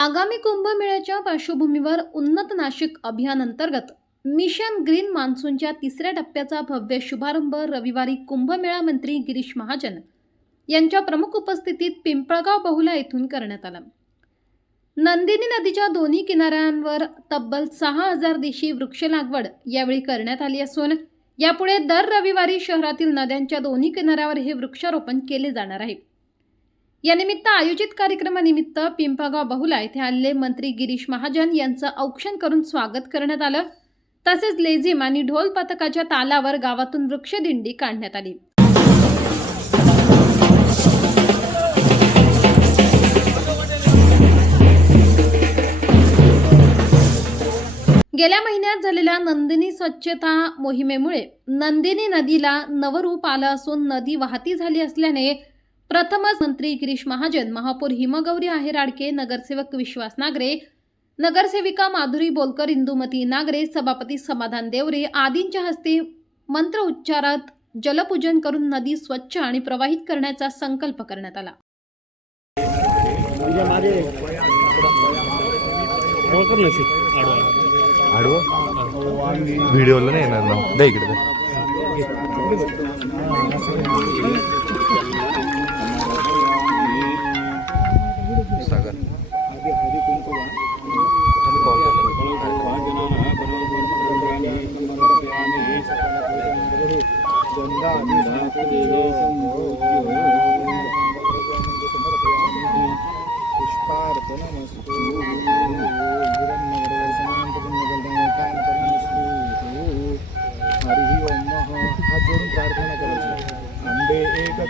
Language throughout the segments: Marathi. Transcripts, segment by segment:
आगामी कुंभमेळ्याच्या पार्श्वभूमीवर उन्नत नाशिक अभियान अंतर्गत मिशन ग्रीन मान्सूनच्या तिसऱ्या टप्प्याचा भव्य शुभारंभ रविवारी कुंभमेळा मंत्री गिरीश महाजन यांच्या प्रमुख उपस्थितीत पिंपळगाव बहुला येथून करण्यात आला। नंदिनी नदीच्या दोन्ही किनाऱ्यांवर तब्बल 6000 देशी वृक्ष लागवड यावेळी करण्यात आली असून यापुढे दर रविवारी शहरातील नद्यांच्या दोन्ही किनाऱ्यावर हे वृक्षारोपण केले जाणार आहे। या निमित्त आयोजित कार्यक्रमानिमित्त पिंपळगाव बहुला येथे आलेले मंत्री गिरीश महाजन यांचं औक्षण करून स्वागत करण्यात आलं। तसेच लेझिम आणि ढोल पथकाच्या तालावर गावातून वृक्षदिंडी काढण्यात आली। गेल्या महिन्यात झालेल्या नंदिनी स्वच्छता मोहिमेमुळे नंदिनी नदीला नवरूप आलं असून नदी वाहती झाली असल्याने प्रथमच मंत्री गिरीश महाजन, महापौर हिमगौरी आहेराडके, नगरसेवक विश्वास नागरे, नगरसेविका माधुरी बोलकर, इंदुमती नागरे, सभापती समाधान देवरे आदींच्या हस्ते मंत्र उच्चारात जलपूजन करून नदी स्वच्छ आणि प्रवाहित करण्याचा संकल्प करण्यात आला। व्हिडिओला नाही येणार ना, दे इकडे सागर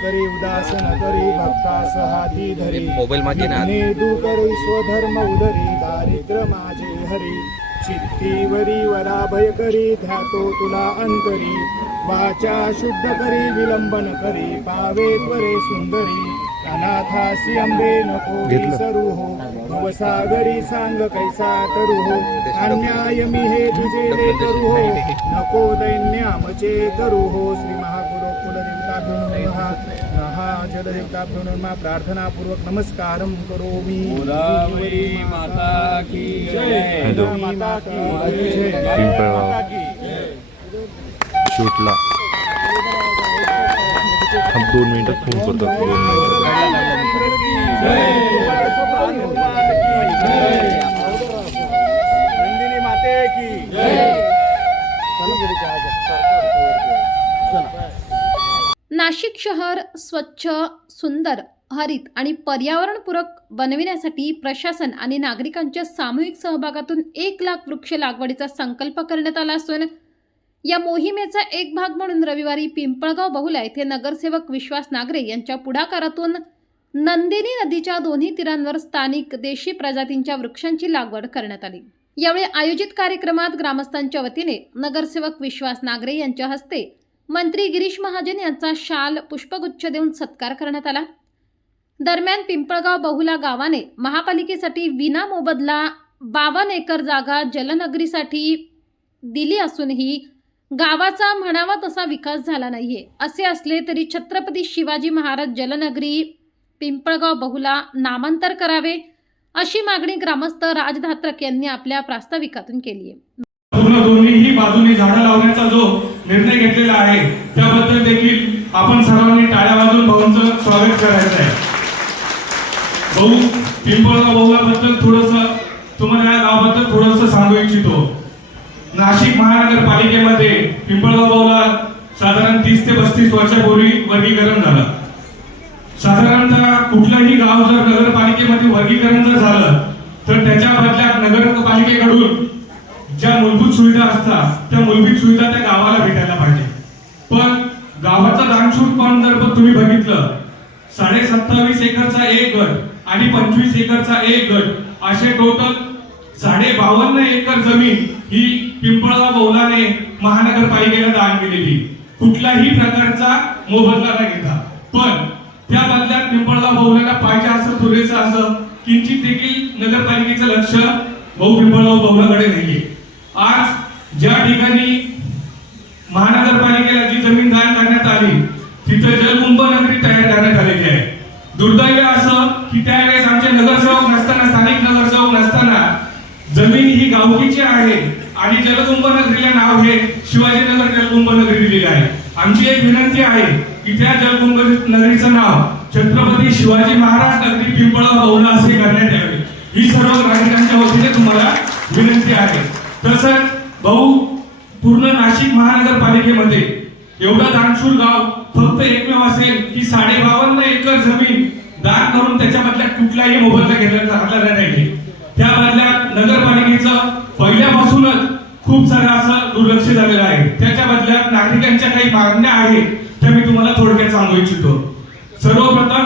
करी उदासन करी भक्तास हाती धरी मोबाईल मागे ना दू करी स्वधर्म उदरी दारिद्र माझे हरी चित्तीवरी वराभय करी ध्यातो तुला अंतरी वाचा शुद्ध करी विलंबन करी पावे त्वरे सुंदरी अनाथासी अंबे नको विसरू हो भवसागरी सांग कैसा करू हो अन्याय मी हे तुझे ले करू हो नको दैन्यामचे करू हो श्री महागुरु कुलदेवता जलदेवता प्रार्थना पूर्वक नमस्कारम करोमि। माता की जय, माता की जय। शूटला हम 2 मिनिटात फोन करतो। 2 नंदिनी माते की जय। नाशिक शहर स्वच्छ, सुंदर, हरित आणि पर्यावरणपूरक बनविण्यासाठी प्रशासन आणि नागरिकांच्या सामूहिक सहभागातून 1 लाख वृक्ष लागवडीचा संकल्प करण्यात आला असून या मोहिमेचा एक भाग म्हणून रविवारी पिंपळगाव बहुला येथे नगरसेवक विश्वास नागरे यांच्या पुढाकारातून नंदिनी नदीच्या दोन्ही तीरांवर स्थानिक देशी प्रजातींच्या वृक्षांची लागवड करण्यात आली। यावेळी आयोजित कार्यक्रमात ग्रामस्थांच्या वतीने नगरसेवक विश्वास नागरे यांच्या हस्ते मंत्री गिरीश महाजन यांचा शाल पुष्पगुच्छ देऊन सत्कार करण्यात आला। दरम्यान पिंपळगाव बहुला गावाने महापालिकेसाठी विना मोबदला 52 एकर जागा जलनगरीसाठी दिली असूनही गावाचा म्हणावा तसा विकास झाला नाहीये। असे असले तरी छत्रपती शिवाजी महाराज जलनगरी पिंपळगाव बहुला नामांतर करावे अशी मागणी ग्रामस्थ राज धात्रक यांनी आपल्या प्रास्ताविकातून केली आहे। दोन्ही बाजूने झाडं लावण्याचा जो निर्णय घेतलेला आहे त्याबद्दल देखील आपण सर्वांनी टाळ्या वाजवून भाऊंचं स्वागत करायचं आहे। भाऊ, पिंपळगाव बहुलाबद्दल थोडंसं तुम्हाला या गावाबद्दल थोडंसं सांगू इच्छितो। नाशिक महानगरपालिकेमध्ये पिंपळगाव बहुला साधारण 30 ते 35 वर्षापूर्वी वर्गीकरण झालं। साधारणतः कुठलंही गाव जर नगरपालिकेमध्ये वर्गीकरण जर झालं तर त्याच्या बदल्यात नगरपालिकेकडून ज्या मूलभूत सुविधा असतात त्या मूलभूत सुविधा त्या गावाला भेटायला पाहिजे। पण गावाचा दानशूरपण जर तुम्ही बघितलं 27.5 एकरचा एक गट आणि 25 एकरचा एक गट असे टोटल 52.5 एकर जमीन ही पिंपळगाव बहुलाने महानगरपालिकेला दान केलेली, कुठल्याही प्रकारचा मोबदला न घेता। पण त्या बदल्यात पिंपळगाव बहुलाला पाहिजे असं पुरेसं असं किंचित देखील नगरपालिकेचं लक्ष पिंपळगाव बहुलाकडे नाहीये। आज ज्या ठिकाणी महानगरपालिकेला जी जमीन दान करण्यात आली तिथे जलकुंभ नगरी तयार करण्यात आलेली आहे। दुर्दैव असं की त्यावेळेस आमचे नगरसेवक नसताना स्थानिक नगरसेवक लौकिची आहे आणि जलकुंभनगरीला नाव हे शिवाजीनगर जलकुंभनगरी दिलेले आहे. आमची एक विनंती आहे की त्या जलकुंभनगरीचं नाव छत्रपती शिवाजी महाराज नगरी पिंपळगाव बहुला असे करण्यात यावे. ही सर्व नागरिकांच्या वतीने तुम्हाला विनंती आहे. तसंच भाऊ पूर्ण नाशिक महानगरपालिकेमध्ये एवढं दानशूर गाव फक्त एकमेव असेल की 52.5 एकर जमीन दान करून त्याच्यामधल्या कुठलाही मोबदला घेतला नाही. त्यामधल्या नगरपालिकेचं पहिल्यापासूनच खूप सारं असं दुर्लक्ष झालेलं आहे. त्याच्या बदल्यात नागरिकांच्या काही मागण्या आहेत त्या मी तुम्हाला थोडक्यात सांगू इच्छितो. सर्वप्रथम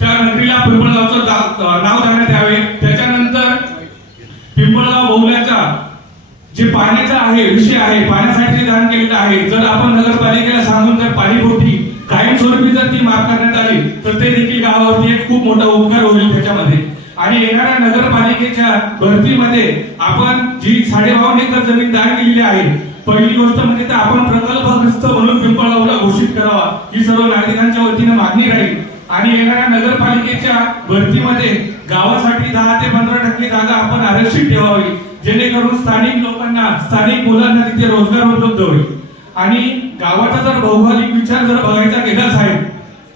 त्या नगरीला पिंपळगावचं नाव देण्यात यावे. त्याच्यानंतर पिंपळगाव बहुल्याचा जे पाण्याचा आहे विषय आहे, पाण्यासाठी दान केलेलं आहे, जर आपण नगरपालिकेला सांगून जर पाणीपुरवठी कायमस्वरूपी जर ती माफ करण्यात आली तर ते देखील गावावरती एक खूप मोठा उपकार होईल त्याच्यामध्ये. आणि येणाऱ्या नगरपालिकेच्या भरतीमध्ये आपण जी 52.5 एकर जमीन दान केलेली आहे, पहिली गोष्ट म्हणजे तर आपण प्रकल्पग्रस्त म्हणून पिंपळगावला घोषित करावा ही सर्व नागरिकांच्या वतीने मागणी राहील. आणि येणाऱ्या नगरपालिकेच्या भरतीमध्ये गावासाठी 10 ते 15% जागा आपण आरक्षित ठेवावी, जेणेकरून स्थानिक लोकांना, स्थानिक मुलांना तिथे रोजगार उपलब्ध होईल. आणि गावाचा जर भौगोलिक विचार जर बघायचा गेला साहेब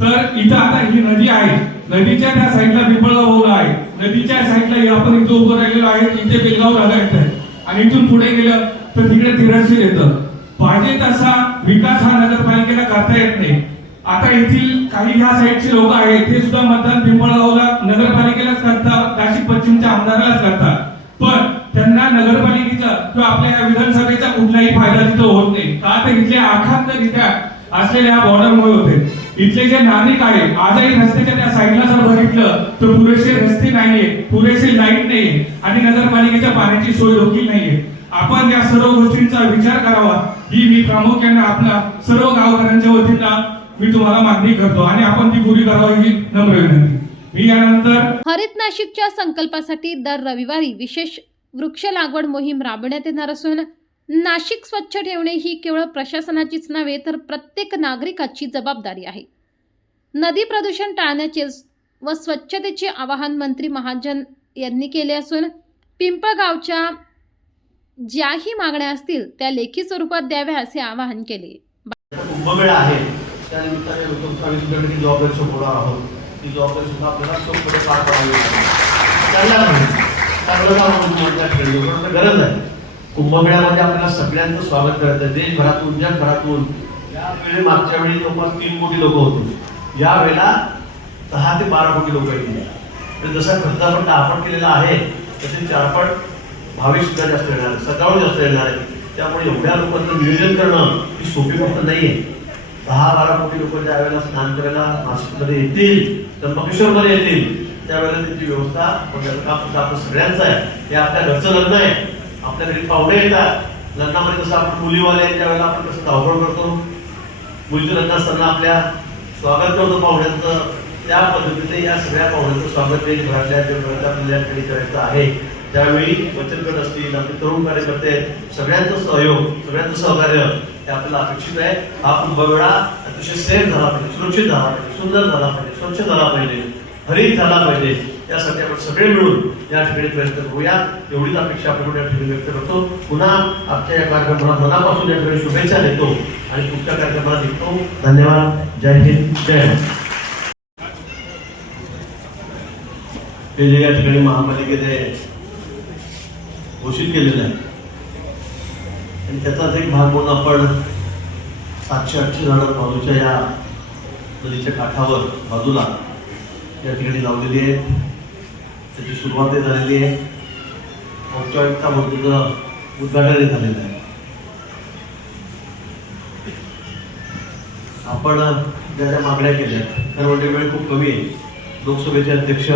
तर इथं आता ही नदी आहे, नदीच्या त्या साईडला पिंपळगाव बहुला आहे, नदीच्या साईडला आपण इथं उभं राहिलेलो आहे, इथे बेलगाव राजा येत आहे आणि इथून पुढे गेलं तर तिकडे तिरडशी येतं. पाहिजे तसा विकास हा नगरपालिकेला करता येत नाही. आता येथील काही ह्या साईडचे लोक आहेत ते सुद्धा मतदान पिंपळगावला नगरपालिकेलाच करतात, नाशिक पश्चिमच्या आमदारालाच करतात, पण त्यांना नगरपालिकेचा किंवा आपल्या विधानसभेचा कुठलाही फायदा तिथं होत नाही. का तर इथले आखातरित्या असलेल्या बॉर्डरमुळे होते. इथले जे नागरिक आहेत आजही रस्त्याच्या त्या साईडला जर बघितलं तर पुरेसे रस्ते नाहीये, पुरेसे लाईट नाहीये आणि नगरपालिकेच्या पाण्याची सोय देखील नाहीये. आपण या सर्व गोष्टींचा विचार करावा ही मी प्रामुख्याने आपल्या सर्व गावकऱ्यांच्या वतीनं मी तुम्हाला मागणी करतो आणि आपण ती पुरी करावी ही नम्र विनंती. मी यानंतर हरित नाशिकच्या संकल्पासाठी दर रविवारी विशेष वृक्ष लागवड मोहीम राबवण्यात येणार असून नाशिक स्वच्छ ठेवणे ही केवळ प्रशासनाचीच नव्हे तर प्रत्येक नागरिकाची जबाबदारी आहे. नदी प्रदूषण टाळण्याचे व स्वच्छतेचे आवाहन मंत्री महाजन यांनी केले असून पिंपळगावच्या ज्याही मागण्या असतील त्या लेखी स्वरूपात द्याव्या असे आवाहन केले. कुंभमेळा आहे त्या निमित्ताने लोकांची जबाबदारी सोपवणार आहोत. ती जबाबदारी सुद्धा आपल्याला सोपवणे पार पाडावी लागेल. गरज आहे. कुंभमेळ्यामध्ये आपल्याला सगळ्यांचं स्वागत करायचं आहे. देशभरातून जगभरातून. यावेळी मागच्या वेळी जवळपास 3 कोटी लोक होते, यावेळेला 10 ते 12 कोटी लोक येतील. जसा खर्च आपण केलेला आहे तसे 4 पट भाविक सुद्धा जास्त येणार आहे, सकाळून जास्त येणार आहे. त्यामुळे एवढ्या लोकांचं नियोजन करणं ही सोपी गोष्ट नाहीये. 10-12 कोटी लोक ज्या वेळेला स्नान करायला नाशिकमध्ये येतील, त्र्यंबकेश्वरमध्ये येतील, त्यावेळेला त्यांची व्यवस्था आपलं सगळ्यांचं आहे. हे आपल्या घरचं लग्न आहे, आपल्या घरी पाहुणे येतात. लग्नामध्ये कसं आपण मुलीवाले त्यावेळेला आपण कसं धावपळ करतो, मुलीचं लग्न असताना आपल्या स्वागत करतो पाहुण्यांचं, त्या पद्धतीने या सगळ्या पाहुण्यांचं स्वागत घरातल्या आपल्याला करायचं आहे. त्यावेळी वचनगट असतील, आपले तरुण कार्यकर्ते, सगळ्यांचं सहयोग, सगळ्यांचं सहकार्य हे आपल्याला अपेक्षित आहे. हा कुंभमेळा अतिशय सेफ झाला पाहिजे, सुरक्षित झाला पाहिजे, सुंदर झाला पाहिजे, स्वच्छ झाला पाहिजे, हरित झाला पाहिजे. यासाठी आपण सगळे मिळून या ठिकाणी प्रयत्न करूया, एवढीच अपेक्षा आपण या ठिकाणी व्यक्त करतो. पुन्हा आजच्या या कार्यक्रमाला मनापासून या ठिकाणी शुभेच्छा देतो आणि पुढच्या कार्यक्रमाला निघतो. धन्यवाद. जय हिंद, जय हिंद. हे जे या ठिकाणी महापालिकेने घोषित केलेलं आहे आणि त्याचाच एक भाग म्हणून आपण 700-800 झाडं बाजूच्या या नदीच्या काठावर बाजूला या ठिकाणी लावलेली आहे. त्याची सुरुवात झालेली आहे. औपचारिकता म्हणून उद्घाटन झालेलं आहे. आपण ज्या ज्या मागण्या केल्या त्यामध्ये वेळ खूप कमी आहे. लोकसभेचे अध्यक्ष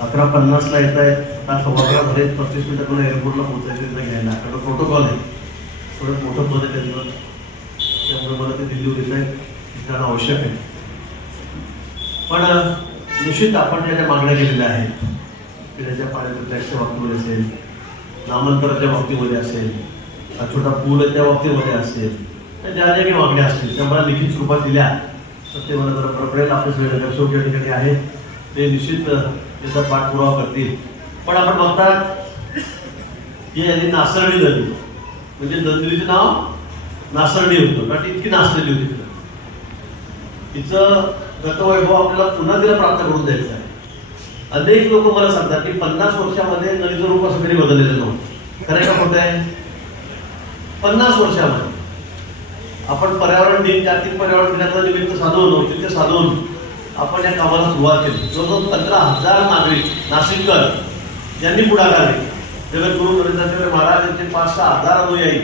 11:50 येत आहेत. आता 11:15 झाले. 35 मिनिटात एअरपोर्टला पोहोचायचं घ्यायला कारण प्रोटोकॉल आहे. थोडं मोठं पद आहे त्यांचं, त्यामुळे मला ते दिल्लीवर येत आहे, जाणं आवश्यक आहे. पण निश्चित आपण ज्या ज्या मागण्या केलेल्या आहेत, पिण्याच्या पाण्याच्या टॅक्सच्या बाबतीमध्ये असेल, नामांतराच्या बाबतीमध्ये असेल, छोटा पूल त्या बाबतीमध्ये असेल, त्या ज्या ज्या काही मागण्या असतील त्या मला लिखित स्वरूपात दिल्या तर ते मला जरा बरं पडेल. आपले सगळे नगरसेवक या ठिकाणी आहेत, ते निश्चित त्याचा पाठपुरावा करतील. पण आपण बघतात ही यांनी नासर्डी नदी, म्हणजे नदीचं नाव नासर्डी होतं, कारण इतकी नासलेली होती तिला. तिचं गतवैभव आपल्याला पुन्हा तिला प्राप्त करून द्यायचं आहे. अनेक लोक मला सांगतात की 50 वर्षामध्ये नदीचं रूप असं कधी बदललेलं नव्हतं. खरं का खोटं आहे? 50 वर्षामध्ये आपण पर्यावरण दिन, जागतिक पर्यावरण दिनाचं निमित्त साधून, औचित्य साधून आपण या कामाला सुरुवात केली. जवळजवळ 15,000 नागरिक नाशिककर यांनी पुढाकार घेतला. जगद्गुरू नरेंद्राचार्य महाराज यांचे 5-6 हजार अनुयायी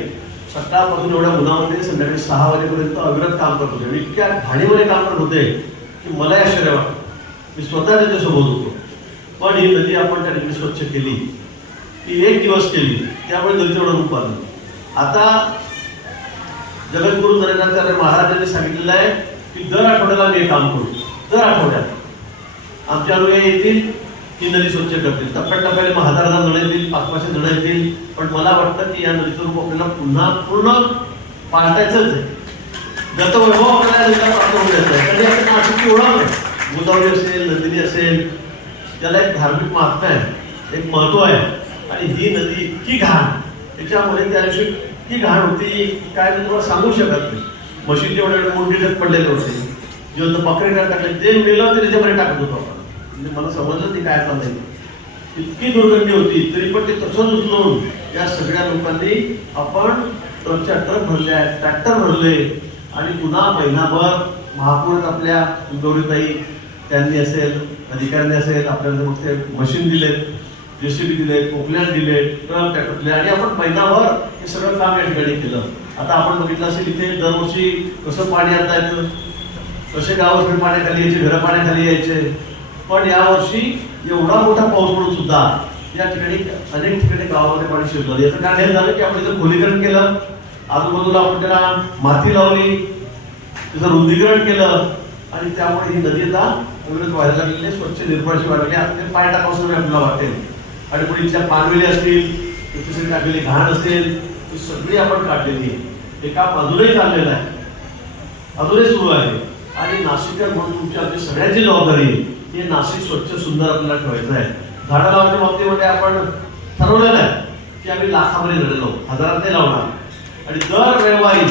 सकाळपासून एवढ्या उन्हामध्ये संध्याकाळी 6 वाजेपर्यंत अविरत काम करत होते आणि इतक्या घाणीमध्ये काम करत होते की मला आश्चर्य वाटतं. मी स्वतः त्याच्यासोबत होतो. पण ही नदी आपण त्या ठिकाणी स्वच्छ केली, ती 1 दिवस केली, त्यामुळे नदीचं एवढं रूप आलं. आता जगद्गुरू नरेंद्राचार्य महाराज यांनी सांगितलेलं आहे की दर आठवड्याला मी काम करू. दर आठवड्यात आमच्या अनुयायी येतील, ही नदी स्वच्छ करतील. टप्प्याटप्प्याने 1000 जण येतील, 500 जण येतील. पण मला वाटतं की या नदीचं रूप आपल्याला पुन्हा पूर्ण पालटायचंच आहे. गतवैभव आपल्याला नदीला प्राप्त होऊन द्यायचं आहे. कारण याचं नाशिकची ओळख आहे. गोदावरी असेल, नंदिनी असेल, त्याला एक धार्मिक महात्म्य आहे, एक महत्व आहे. आणि ही नदी इतकी घाण, त्याच्यामुळे त्या दिवशी इतकी घाण होती काय मी तुम्हाला सांगू शकत नाही. म्हशीचे एवढे मोठे पडलेले होते, जिवंत बकरे टाकले, ते मिळलं ते त्याच्यामध्ये टाकत होतो आपण. म्हणजे मला समजलं ती काय चाललंय. इतकी दुर्गंधी होती, तरी पण ते तसंच उचलून या सगळ्या लोकांनी आपण ट्रकच्या ट्रक भरले, ट्रॅक्टर भरले आणि पुन्हा महिनाभर महापौर आपल्या गौरीताई त्यांनी असेल, अधिकाऱ्यांनी असेल, आपल्याला मग ते मशीन दिलेत, JCB दिले, पोकलॅन दिले, ट्रक ट्रॅक्टर आणि आपण महिनाभर हे सगळं काम या ठिकाणी केलं. आता आपण बघितलं असेल इथे दरवर्षी कसं पाणी आणता येतं, कसे गावं पाण्याखाली यायचे, घरं पाण्याखाली यायचे. पण यावर्षी एवढा मोठा पाऊस पडून सुद्धा या ठिकाणी अनेक ठिकाणी गावामध्ये पाणी शिरलं. याचं कारण हे झालं की आपण इथं खोलीकरण केलं, आजूबाजूला आपण त्याला माती लावली, त्याचं रुंदीकरण केलं आणि त्यामुळे ही नदी आता उलट व्हायला लागलेली, स्वच्छ निर्मळशी व्हायला लागली. आता ते पाय टाकावं आपल्याला वाटेल. आणि पुढे इथल्या पानवेली असतील, त्याच्यासाठी टाकलेली घाण असेल, ती सगळी आपण काढलेली आहे. हे काम अजूनही चाललेलं आहे, अजूनही सुरू आहे. आणि नाशिककर म्हणून तुमची आपली सगळ्यांची जबाबदारी आहे की नाशिक स्वच्छ सुंदर आपल्याला ठेवायचं आहे. झाडं लावण्याच्या बाबतीमध्ये आपण ठरवलेलं आहे की आम्ही लाखामध्ये झाडं लावू, 1000 नाही लावणार. आणि दर रविवारी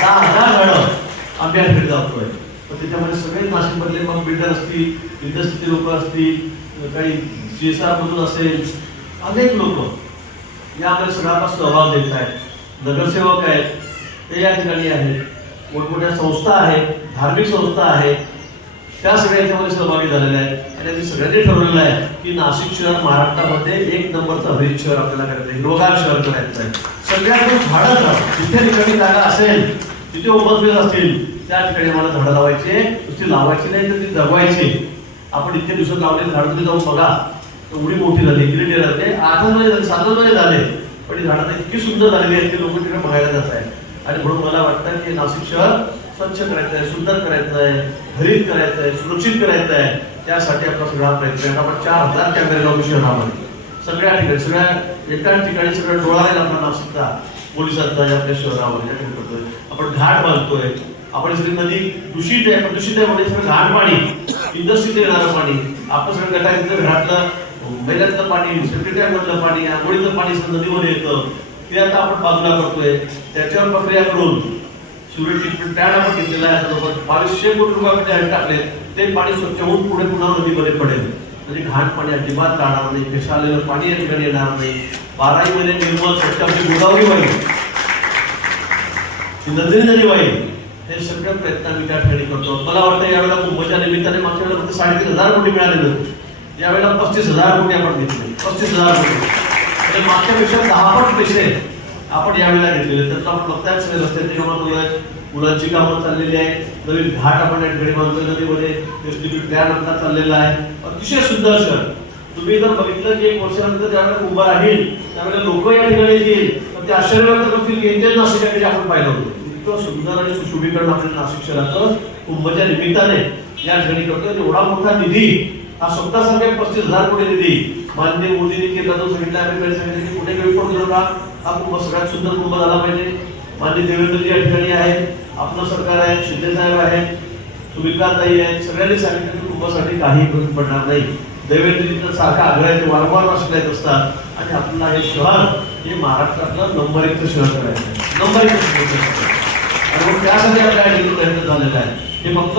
10,000 झाडं आम्ही या ठिकाणी लावतोय. तर त्याच्यामध्ये सगळे नाशिकमधले मग बिल्डर असतील, इंडस्ट्रीचे लोक असतील, काही CSR मधून असेल, अनेक लोक यामध्ये सगळ्यांना सहभाग देत आहेत. नगरसेवक आहेत, ते या ठिकाणी आहेत, मोठमोठ्या संस्था आहेत, धार्मिक संस्था आहेत, त्या सगळ्यांच्यामध्ये सहभागी झालेल्या आहेत. आणि आम्ही सगळ्यांनी ठरवलेलं आहे की नाशिक शहर महाराष्ट्रामध्ये 1 नंबरचं हरित शहर आपल्याला करायचं आहे, हिरवगार शहर करायचं आहे. सगळ्यांकडून झाडं लावा, जिथे ठिकाणी जागा असेल, तिथे ओपन असतील, त्या ठिकाणी मला झाडं लावायचे. नुसती लावायची नाही तर ती जगवायची. आपण इतके दिवसात लावलेली झाडं तुम्ही जाऊन बघा, एवढी मोठी झाली, किती डेअर झाले, 8 महिने झाले, 7 महिने झाले, पण ही झाडं इतकी सुंदर झालेली आहेत की लोक तिकडे बघायला जात आहेत. आणि म्हणून मला वाटतं की नाशिक शहर स्वच्छ करायचं आहे, सुंदर करायचं आहे, हरित करायचं आहे, सुरक्षित करायचं आहे. त्यासाठी आपला सगळा प्रयत्न आहे. आपण 4000 कॅमेरे लावू शहरामध्ये, सगळ्या ठिकाणी, सगळ्या एकाच ठिकाणी सगळं डोळा राहील आपला नाशिकचा, पोलिसांचा आपल्या शहरामध्ये या ठिकाणी करतोय. आपण घाट बांधतोय, आपण सगळी नदी दूषित आहे, पण दूषित आहे म्हणजे सगळं घाण पाणी, इंडस्ट्रीत येणारं पाणी, आपण सगळं गटारीतलं, घरातलं, मैदानातलं पाणी, सेक्रेटरीमधलं पाणी, आंघोळीचं पाणी सगळं नदीमध्ये येतं, ते आता आपण बाजूला करतोय. त्याच्यावर प्रक्रिया करून सुरेश ट्रीटमेंट प्लॅन आपण घेतलेला आहे. जवळपास 500 कोटी रुपये टाकले, ते पाणी स्वच्छ होऊन पुढे पुन्हा नदीमध्ये पडेल. म्हणजे घाण पाणी अजिबात राहणार नाही, भेसळलेलं पाणी या ठिकाणी येणार नाही. 12 महिने निर्मळ स्वच्छ आपली गोदावरी वाईल, नंदिनी नदी वाईल, हे सगळे प्रयत्न आम्ही त्या ठिकाणी करतो. मला वाटतं यावेळेला कुंभच्या निमित्ताने मागच्या वेळेला फक्त 3,500 कोटी मिळालेले होते, यावेळेला 35,000 कोटी आपण घेतले. 35,000 कोटी म्हणजे मागच्यापेक्षा 10 पट पैसे आपण यावेळेला घेतलेले. त्यात आपण बघताय सगळे रस्त्याची कामं चालू आहेत, मुलांची कामं चाललेली आहेत, नवीन घाट आपण या ठिकाणी बांधतोय नदीमध्ये, STP प्लॅन आपला चाललेला आहे. अतिशय सुंदर शहर. तुम्ही जर बघितलं की 1 वर्षानंतर ज्यावेळेला उभा राहील त्यावेळेला लोक या ठिकाणी येतील, तर ते आश्चर्य व्यक्त करतील की यांच्या नाशिकाकडे आपण पाहिलं होतं. इतकं सुंदर आणि सुशोभीकरण आपल्या नाशिक शहराचं कुंभच्या निमित्ताने या ठिकाणी करतोय. एवढा मोठा निधी हा स्वतःसारखे 35,000 कोटी निधी माननीय मोदींनी केला. तो सांगितलं, आम्ही सांगितलं की पुणे रिपोर्ट करू का, हा कुंभ सगळ्यात सुंदर कुंभ झाला पाहिजे. माननीय देवेंद्रजी या ठिकाणी आहेत, आपलं सरकार आहे, शिंदे साहेब आहेत, सुमित्राताई आहेत, सगळ्यांनी सांगितलं की कुंभासाठी काही फरक पडणार नाही. देवेंद्रजींचा सारखा आग्रह आहे, ते वारंवार नाशिकला येत असतात आणि आपल्याला हे शहर हे महाराष्ट्रातलं नंबर 1चं शहर करायचं आहे, नंबर 1चं शहर करायचं आहे. आणि मग त्यासाठी आपल्याला निधी प्रयत्न झालेला आहे. हे फक्त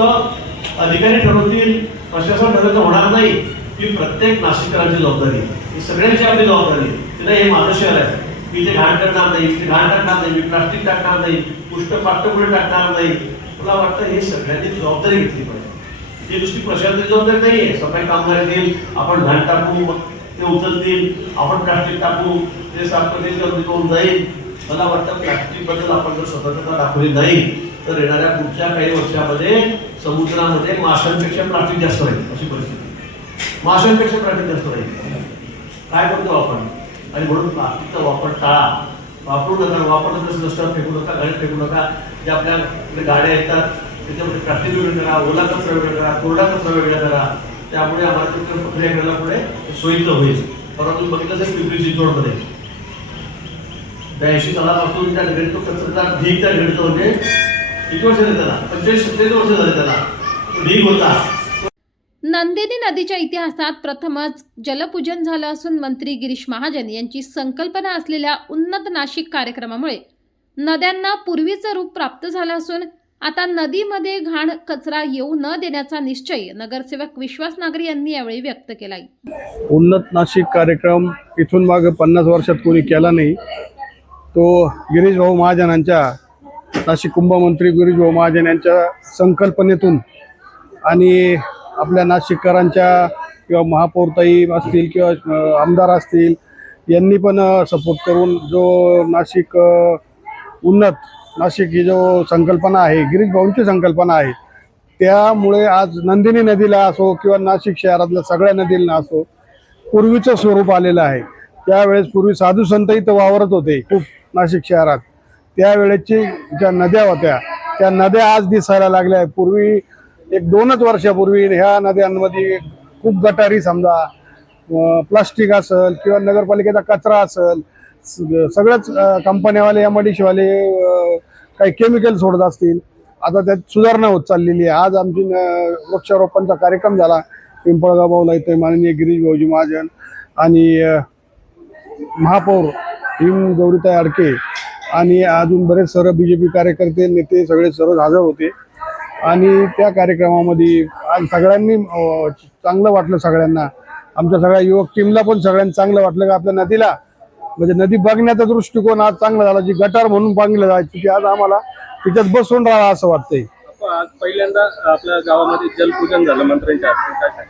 अधिकारी ठरवतील, प्रशासन ठरवलं होणार नाही, की प्रत्येक नाशिककरांची जबाबदारी, ही सगळ्यांची आपली जबाबदारी. तिला हे माझं शहर आहे, मी इथे घाण करणार नाही, इथे घाण टाकणार नाही, मी प्लास्टिक टाकणार नाही, पुष्ट पाठ्यपुढे टाकणार नाही. मला वाटतं हे सगळ्यांनी जबाबदारी घेतली पाहिजे. ही नुसती प्रशासनाची जबाबदारी नाही आहे. सफाई कामगार येतील, आपण घाण टाकू, मग ते उचलतील, आपण प्लास्टिक टाकू, ते साफ करून जाईल. मला वाटतं प्लास्टिक बद्दल आपण जर सतर्कता दाखवली नाही तर येणाऱ्या पुढच्या काही वर्षामध्ये समुद्रामध्ये माशांपेक्षा प्लास्टिक जास्त राहील, अशी परिस्थिती. माशांपेक्षा प्लास्टिक जास्त राहील. काय करतो आपण? आणि म्हणून प्लास्टिकचा वापर टाळा, वापरू नका. वापरणं तसं रस्त्यावर फेकू नका, गाडीत फेकू नका. जे आपल्या गाड्या येतात त्याच्यामध्ये प्लास्टिक वेगळं करा, ओला कचरा वेगळा करा, कोरडा कचरा वेगळा करा. त्यामुळे आम्हाला प्रक्रिया करायला पुढे सोयीचं होईल. परंतु बघितलं असेल पिंपरी चिंचवडमध्ये 82 सालापासून त्या घडीत तो कचरा ढीग त्या घडीत म्हणजे किती वर्ष झाले त्याला? 45-47 वर्ष झाले त्याला तो ढीग होता. नंदिनी नदीच्या इतिहासात प्रथमच जलपूजन झालं असून मंत्री गिरीश महाजन यांची संकल्पना असलेल्या उन्नत नाशिक कार्यक्रमामुळे नद्यांना पूर्वीचं रूप प्राप्त झालं असून आता नदीमध्ये घाण कचरा येऊ न देण्याचा निश्चय नगरसेवक विश्वास नागरे यांनी यावेळी व्यक्त केला. उन्नत नाशिक कार्यक्रम इथून मागे 50 वर्षात कोणी केला नाही. तो गिरीश भाऊ महाजनांच्या, नाशिक कुंभमंत्री गिरीश भाऊ महाजन यांच्या संकल्पनेतून आणि आपल्या नाशिककरांच्या किंवा महापौरताई असतील किंवा आमदार असतील यांनी पण सपोर्ट करून जो नाशिक उन्नत नाशिक ही जो संकल्पना आहे, गिरीश भाऊंची संकल्पना आहे, त्यामुळे आज नंदिनी नदीला असो किंवा नाशिक शहरातल्या सगळ्या नदींना असो पूर्वीचं स्वरूप आलेलं आहे. त्यावेळेस पूर्वी साधू संत इथं वावरत होते खूप नाशिक शहरात. त्यावेळेची ज्या नद्या होत्या त्या नद्या आज दिसायला लागल्या. पूर्वी 1-2च वर्षापूर्वी ह्या नद्यांमध्ये खूप गटारी, समजा प्लास्टिक असेल किंवा नगरपालिकेचा कचरा असेल, सगळ्याच कंपन्यावाले MIDCवाले काही केमिकल सोडत असतील. आता त्यात सुधारणा होत चाललेली आहे. आज आमची वृक्षारोपणचा कार्यक्रम झाला पिंपळगाव बावला इथे. माननीय गिरीश भाऊजी महाजन आणि महापौर गौरीताई अडके आणि अजून बरेच सर्व BJP कार्यकर्ते, नेते सगळे सर्व हजर होते. आणि त्या कार्यक्रमामध्ये आज सगळ्यांनी चांगलं वाटलं. सगळ्यांना, आमच्या सगळ्या युवक टीमला पण सगळ्यांना चांगलं वाटलं की आपल्या नदीला म्हणजे नदी बघण्याचा दृष्टिकोन आज चांगला झाला. जी गटार म्हणून पांगलं जायची ती आज आम्हाला तिच्यात बसून राहा असं वाटतंय. आज पहिल्यांदा आपल्या गावामध्ये जलपूजन झालं मंत्र्यांच्या हस्ते.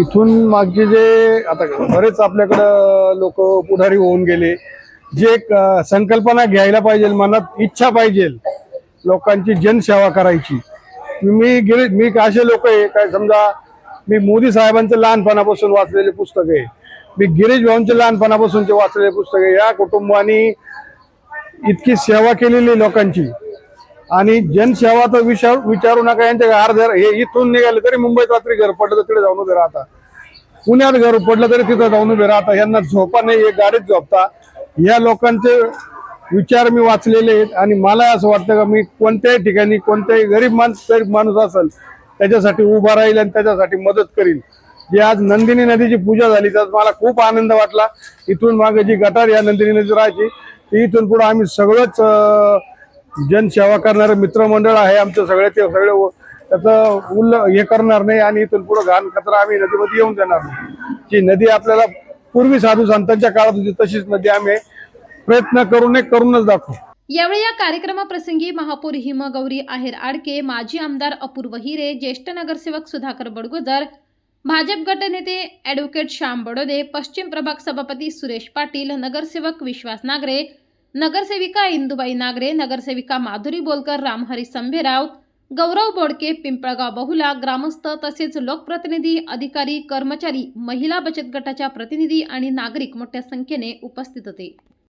इथून मागचे जे आता बरेच आपल्याकडं लोक पुढारी होऊन गेले, जे एक संकल्पना घ्यायला पाहिजे, मनात इच्छा पाहिजे लोकांची जनसेवा करायची. मी असे लोक आहे काय, समजा मी मोदी साहेबांचं लहानपणापासून वाचलेले पुस्तक आहे, मी गिरीश भाऊंचे लहानपणापासूनचे वाचलेले पुस्तक आहे. या कुटुंबानी इतकी सेवा केलेली लोकांची. आणि जनसेवा तर विचारू नका. यांच्या अर्ध्या हे इथून निघाले तरी मुंबईत रात्री घर पडलं तर तिकडे जाऊन उभे राहता, पुण्यात घर पडलं तरी तिथं जाऊन उभे राहता. यांना झोपा नाही, हे गाडीत झोपता. या लोकांचे विचार मी वाचलेले आहेत आणि मला असं वाटतं का मी कोणत्याही ठिकाणी कोणत्याही गरीब माणूस असेल त्याच्यासाठी उभा राहील आणि त्याच्यासाठी मदत करील. जी आज नंदिनी नदीची पूजा झाली त्यात मला खूप आनंद वाटला. इथून मागे जी गटार या नंदिनी नदी राहायची ती इथून पुढे आम्ही सगळंच जनसेवा करणारे मित्रमंडळ आहे आमचं सगळे, ते सगळे त्याचं हे करणार नाही आणि इथून पुढे घाण कचरा आम्ही नदीमध्ये येऊन देणार नाही. जी नदी आपल्याला पूर्वी साधू संतांच्या काळात होती तशीच नदी आम्ही प्रयत्न करूनच दाखवू. यावेळी या कार्यक्रमाप्रसंगी महापौर हिमगौरी आहेर आडके, माजी आमदार अपूर्व हिरे, ज्येष्ठ नगरसेवक सुधाकर बडगुजर, भाजप गटनेते ॲडव्होकेट श्याम बडोदे, पश्चिम प्रभाग सभापती सुरेश पाटील, नगरसेवक विश्वास नागरे, नगरसेविका इंदुबाई नागरे, नगरसेविका माधुरी बोलकर, रामहरी संभेराव, गौरव बोडके, पिंपळगाव बहुला, ग्रामस्थ तसेच लोकप्रतिनिधी, अधिकारी, कर्मचारी, महिला बचत गटाच्या प्रतिनिधी आणि नागरिक मोठ्या संख्येने उपस्थित होते.